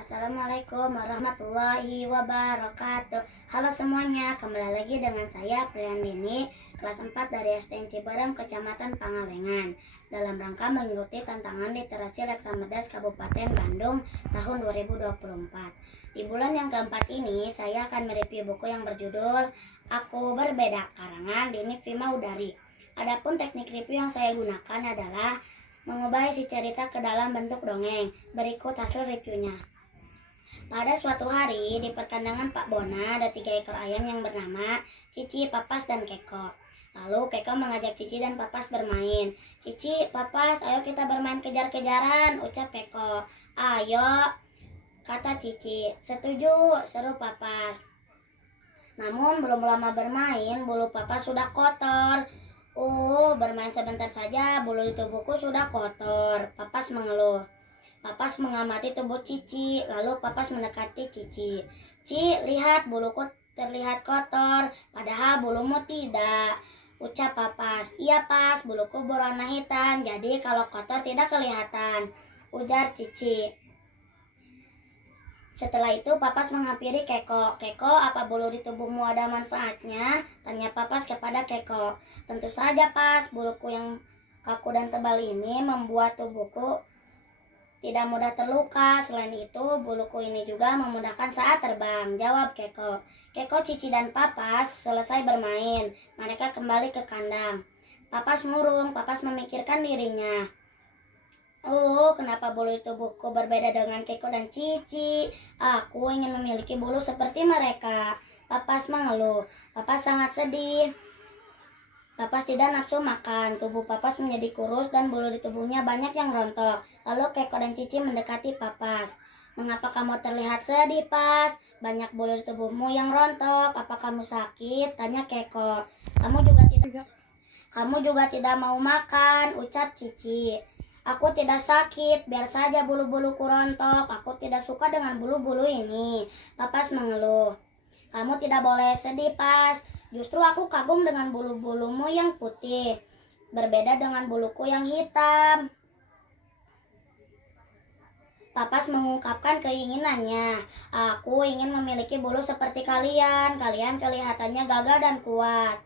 Assalamualaikum warahmatullahi wabarakatuh. Halo semuanya, kembali lagi dengan saya Priyandini, kelas 4 dari STN Ciberem, Kecamatan Pangalengan, dalam rangka mengikuti tantangan literasi Leksamedas Kabupaten Bandung tahun 2024. Di bulan yang keempat ini, saya akan mereview buku yang berjudul Aku Berbeda, karangan Dini Vimaudari. Adapun teknik review yang saya gunakan adalah mengubah isi cerita ke dalam bentuk dongeng. Berikut hasil reviewnya. Pada suatu hari, di perkandangan Pak Bona ada 3 ekor ayam yang bernama Cici, Papas, dan Keko. Lalu Keko mengajak Cici dan Papas bermain. "Cici, Papas, ayo kita bermain kejar-kejaran," ucap Keko. "Ayo," kata Cici. "Setuju," seru Papas. Namun belum lama bermain, bulu Papas sudah kotor. Bermain sebentar saja, bulu di tubuhku sudah kotor," Papas mengeluh. Papas mengamati tubuh Cici, lalu Papas mendekati Cici. "Ci, lihat, buluku terlihat kotor, padahal bulumu tidak," ucap Papas. "Iya, Pas, buluku berwarna hitam, jadi kalau kotor tidak kelihatan," ujar Cici. Setelah itu Papas menghampiri Keko. "Keko, apa bulu di tubuhmu ada manfaatnya?" tanya Papas kepada Keko. "Tentu saja, Pas, buluku yang kaku dan tebal ini membuat tubuhku tidak mudah terluka. Selain itu, buluku ini juga memudahkan saat terbang," jawab Keko. Keko, Cici, dan Papas selesai bermain. Mereka kembali ke kandang. Papas murung. Papas memikirkan dirinya. Kenapa bulu di tubuhku berbeda dengan Keko dan Cici? Aku ingin memiliki bulu seperti mereka," Papas mengeluh. Papas sangat sedih. Papas tidak nafsu makan, tubuh Papas menjadi kurus dan bulu di tubuhnya banyak yang rontok. Lalu Keko dan Cici mendekati Papas. "Mengapa kamu terlihat sedih, Pas? Banyak bulu di tubuhmu yang rontok. Apa kamu sakit?" tanya Keko. Kamu juga tidak mau makan," ucap Cici. "Aku tidak sakit, biar saja bulu-buluku rontok. Aku tidak suka dengan bulu-bulu ini," Papas mengeluh. "Kamu tidak boleh sedih, Pas. Justru aku kagum dengan bulu-bulumu yang putih, berbeda dengan buluku yang hitam." Papas mengungkapkan keinginannya. "Aku ingin memiliki bulu seperti kalian. Kalian kelihatannya gagah dan kuat.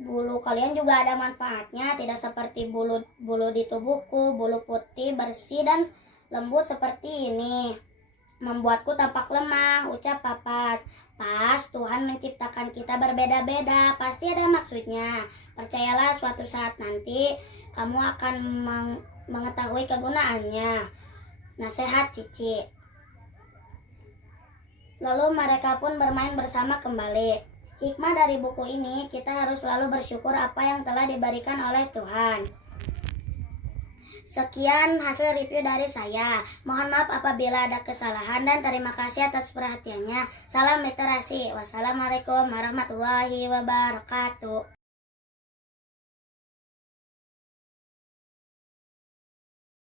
Bulu kalian juga ada manfaatnya, tidak seperti bulu di tubuhku. Bulu putih, bersih, dan lembut seperti ini membuatku tampak lemah," ucap Papas. "Pas, Tuhan menciptakan kita berbeda-beda, pasti ada maksudnya. Percayalah, suatu saat nanti kamu akan mengetahui kegunaannya," nasihat Cici. Lalu mereka pun bermain bersama kembali. Hikmah dari buku ini, kita harus selalu bersyukur apa yang telah diberikan oleh Tuhan. Sekian hasil review dari saya. Mohon maaf apabila ada kesalahan dan terima kasih atas perhatiannya. Salam literasi. Wassalamualaikum warahmatullahi wabarakatuh.